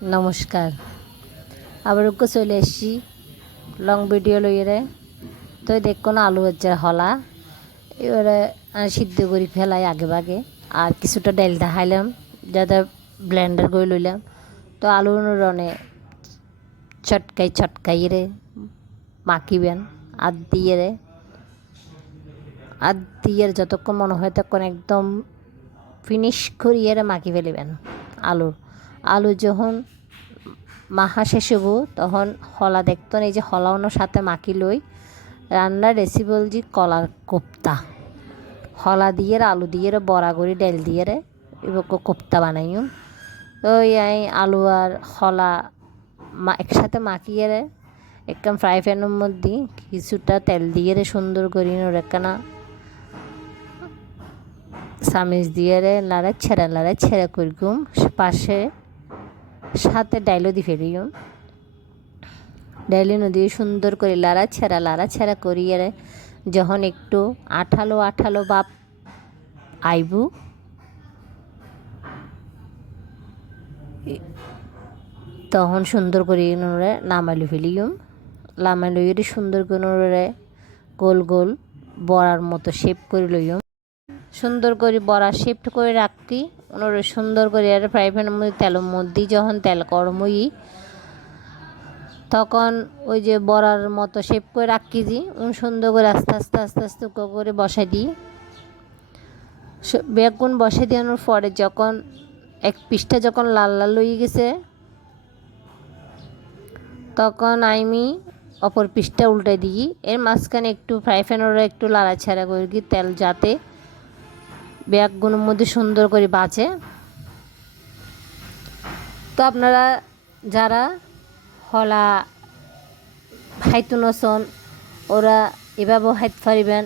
নমস্কার, আবারও চলে এসেছি লং ভিডিও লইয়ে। তো দেখুন আলু হচ্ছে হলা এবারে সিদ্ধ করে ফেলাই আগে ভাগে, আর কিছুটা ডাল দেখাইলাম যাতে ব্লেন্ডার করে লইলাম। তো আলুর রনে চটকাই রে মাখিবেন আর দিয়ে যতক্ষণ মনে হয় তখন একদম ফিনিশ করিয়ে মাখি ফেলিবেন। আলু যখন মাখা শেষ হবো তখন হলা দেখতেন, এই যে হলা অন্য সাথে মাখি লই রান্নার রেসিপি বলছি কলার কোপ্তা। হলা দিয়ে আলু দিয়ে বড়া করি ডাল দিয়ে এবার কোপ্তা বানাইম। তো এই আলু আর হলা একসাথে মাখিয়ে একদম ফ্রাই প্যানের মধ্যে কিছুটা তেল দিয়ে সুন্দর করি একখানা চামিচ দিয়ে লাড়া ছেঁড়া করিকুম পাশে সাথে ডাইলও দিয়ে ফেলিম। ডাইলি নদী সুন্দর করে লাড়া ছেঁড়া করিয়ে যখন একটু আঠালো ভাব আইবু তখন সুন্দর করে নামাইলে ফেলিম। নামাইলে সুন্দর করে গোল গোল বড়ার মতো শেপ করে লইম। সুন্দর করে বড়া শেপ করে রাখি ওনারে সুন্দর করে ফ্রাই প্যানের মধ্যে তেলের মধ্যে যখন তেল গরম হই তখন ওই যে বড়ার মতো শেপ করে রাখি দিই সুন্দর করে আস্তে করে বসাই দিই। বেগুন বসাই দেওয়ানোর পরে যখন এক পিসটা যখন লাল হয়ে গেছে তখন আমি অপর পিসটা উল্টে দিই। এর মাঝখানে একটু ফ্রাই প্যানের একটু লাড়াছাড়া করে দিই তেল যাতে বেগুনের মধ্যে সুন্দর করে বাঁচে। তো আপনারা যারা হলা খাইতে নসন ওরা এভাবেও খাইতে পারিবেন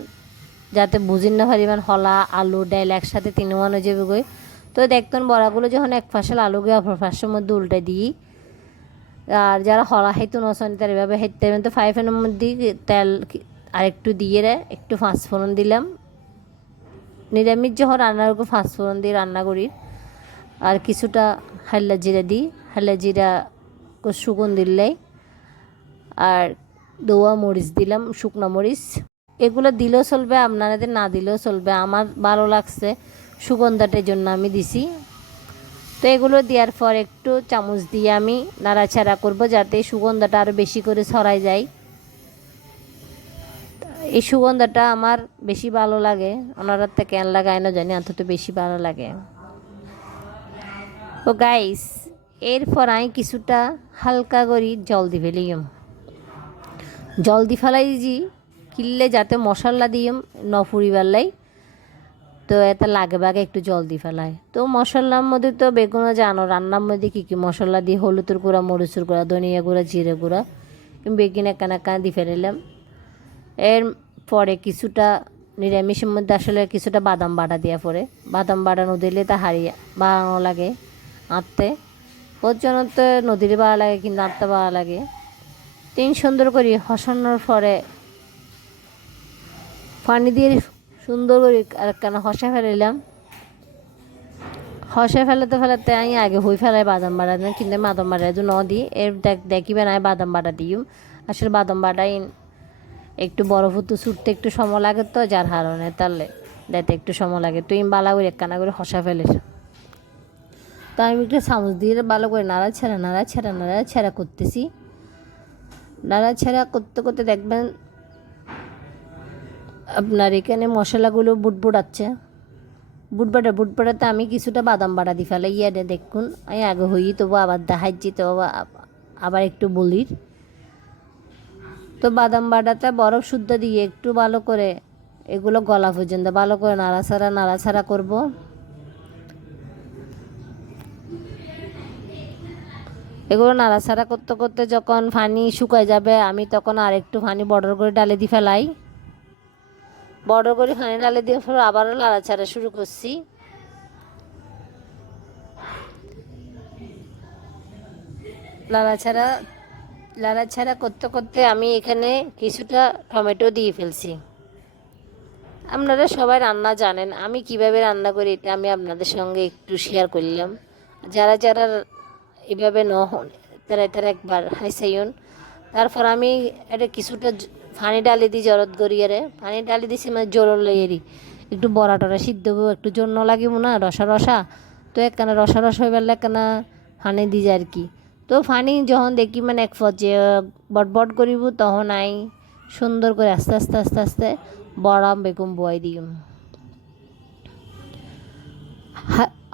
যাতে বুঝিন না পারিবেন হলা আলু ডাল একসাথে তিন ওয়ানো যাবে গই। তো দেখতেন বড়াগুলো যখন এক পাশে আলু গিয়ে অপর পাশের মধ্যে উল্টে দিই। আর যারা হলা খাইতে নসন তারা এভাবে খাইতে পারবেন। তো ফ্রাই প্যানের মধ্যে তেল আরেকটু দিয়ে একটু পাঁচফোড়ন দিলাম। নিরামিষ যখন রান্না করবো পাঁচফোড়ন দিয়ে রান্না করি। আর কিছুটা হাল্লা জিরা দিই, হাল্লা জিরা সুগন্ধ দিলেই। আর দোয়া মরিচ দিলাম, শুকনো মরিচ। এগুলো দিলেও চলবে, আপনাদের না দিলেও চলবে। আমার ভালো লাগছে সুগন্ধাটার জন্য আমি দিছি। তো এগুলো দেওয়ার পর একটু চামচ দিয়ে আমি নাড়াচাড়া করব যাতে সুগন্ধাটা আরও বেশি করে ছড়াই যায়। এই সুগন্ধাটা আমার বেশি ভালো লাগে, ওনারা তো কেন লাগায় না জানি, অন্তত বেশি ভালো লাগে। তো গাইস এরপর আমি কিছুটা হালকা করি জল দি ফেলিম। জল দি ফেলাই দিছি কিনলে যাতে মশলা দিম নপুরিবার লাই। তো এতে লাগে বাগে একটু জল দি ফেলায়। তো মশলার মধ্যে তো বেগুনও জানো রান্নার মধ্যে কী মশলা দিয়ে হলুদের গুঁড়া, মরিচের গুঁড়া, ধনিয়া গুঁড়া, জিরে গুঁড়া, বেগুন একানা দিয়ে ফেলিলাম। এর পরে কিছুটা নিরামিষের মধ্যে আসলে কিছুটা বাদাম বাটা দেওয়া পরে বাদাম বাটানো দিলে তা হারিয়ে বাড়ানো লাগে আঁততে। ওর জন্য তো নদীর বাড়া লাগে কিন্তু আঁততে বাড়া লাগে। তিন সুন্দর করে হসানোর পরে পানি দিয়ে সুন্দর করে আরেকখানা হসা ফেলাইলাম। হসা ফেলাতে আমি আগে হই ফেলাই বাদাম বাটা দিলাম, কিন্তু বাদাম বাটা যদি ন দিই এর দেখিবেন আমি বাদাম বাটা দিই। আসলে বাদাম বাটাই একটু বরফ তো ছুটতে একটু সময় লাগে, তো যার কারণে তাহলে দিতে একটু সময় লাগে। তুই বালা করে একখানা করে হসা ফেলিস। তো আমি একটু চামচ দিয়ে ভালো করে নাড়াছাড়া করতেছি। নাড়াছাড়া করতে দেখবেন আপনার এখানে মশলাগুলো বুটবুটাচ্ছে। বুটবাটাতে আমি কিছুটা বাদাম বাটা দিয়ে ফেলে ইয়ে দেখুন আমি আগে হই তবু আবার দেখাচ্ছি, তো আবার একটু বলির। তো বাদাম বাটাটা বরফ শুদ্ধ দিয়ে একটু ভালো করে এগুলো গলা পর্যন্ত ভালো করে নাড়াছাড়া করব। এগুলো নাড়াছাড়া করতে যখন পানি শুকায় যাবে আমি তখন আর একটু পানি বর্ডার করে ডালে দিয়ে ফেলাই। বর্ডার করে পানি ডালে দিয়ে ফেলে আবারও নাড়াছাড়া শুরু করছি। লাড়াছাড়া করতে আমি এখানে কিছুটা টমেটো দিয়ে ফেলছি। আপনারা সবাই রান্না জানেন, আমি কিভাবে রান্না করি এটা আমি আপনাদের সঙ্গে একটু শেয়ার করলাম। যারা এভাবে নহন তারা তারা একবার হাইসাইন। তারপর আমি এটা কিছুটা পানি ডালি দিই জরত গড়িয়ে পানি ডালি দিছি মানে জোর লইয়েরি একটু বড়া টরা সিদ্ধ হবো একটু জোর ন লাগিব না রসা রসা। তো একখানা রসা রসা হয়ে বেলা একখানা পানি দিই আর কি। তো পানি যখন দেখি মানে এক পর্যায়ে বটবট করিব তখন আই সুন্দর করে আস্তে আস্তে আস্তে আস্তে বড়া বেগুন বয় দিই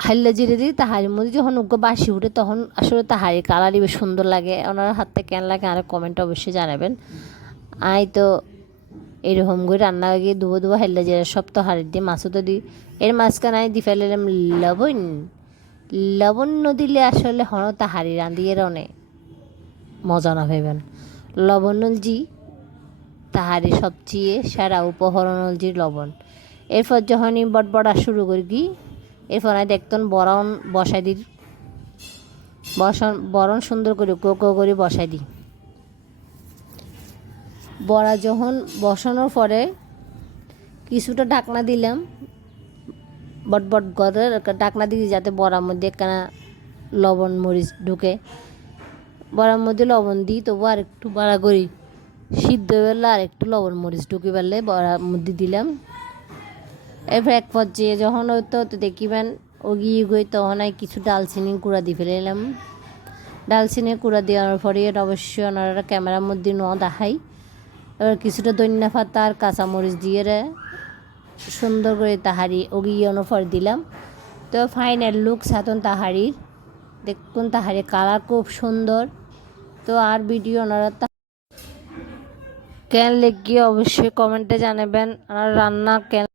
হাইলা জিরে দিই তাহারির মধ্যে যখন উগ্র বাসি উঠে তখন আসলে তাহারি কালারই বেশ সুন্দর লাগে। ওনার হাত থেকে কেন লাগে আর কমেন্ট অবশ্যই জানাবেন। আই তো এরকম করে রান্না গিয়ে দুবো দুবো হাইলা জিরে সব তো হারিয়ে দিই মাছও তো দিই। এর মাঝখানে আমি দি ফেলাম লবণ। লবণ ন দিলে আসলে হন তাহারি রাঁধিয়ে অনেক মজা না ভাবেন। লবণ জি তাহারি সবচেয়ে সেরা উপকরণ জি লবণ। এরপর যখনই বটবড়া শুরু করি কি এরপর আমি দেখতন বরণ বসাই দিই বরণ সুন্দর করে কোকো করে বসাই দিই। বড়া যখন বসানোর পরে কিছুটা ঢাকনা দিলাম বটবট করে ঢাকনা দিই যাতে বড়ার মধ্যে একখানা লবণ মরিচ ঢুকে। বড়ার মধ্যে লবণ দিই তবু আর একটু বড়া করি সিদ্ধ বেলা আর একটু লবণ মরিচ ঢুকে বেলে বড়ার মধ্যে দিলাম। এরপর এক পর্যায়ে যখন হয়তো তো দেখিবেন ওগিয়ে গই তখন আমি কিছু ডালচিনি কুড়া দিয়ে ফেলাম। ডালচিনি কুড়া দেওয়ার পরে এটা অবশ্যই ওনারা ক্যামেরার মধ্যে দেখাই। এবার কিছুটা ধনিয়া পাতা আর কাঁচামরিচ দিয়ে সুন্দর করে তাহারি ওগিয়ানোর পর দিলাম। তো ফাইনাল লুক সাতন তাহারির দেখুন তাহারির কালার খুব সুন্দর। তো আর ভিডিও ওনারা কেন লেগে অবশ্যই কমেন্টে জানাবেন আর রান্না কেন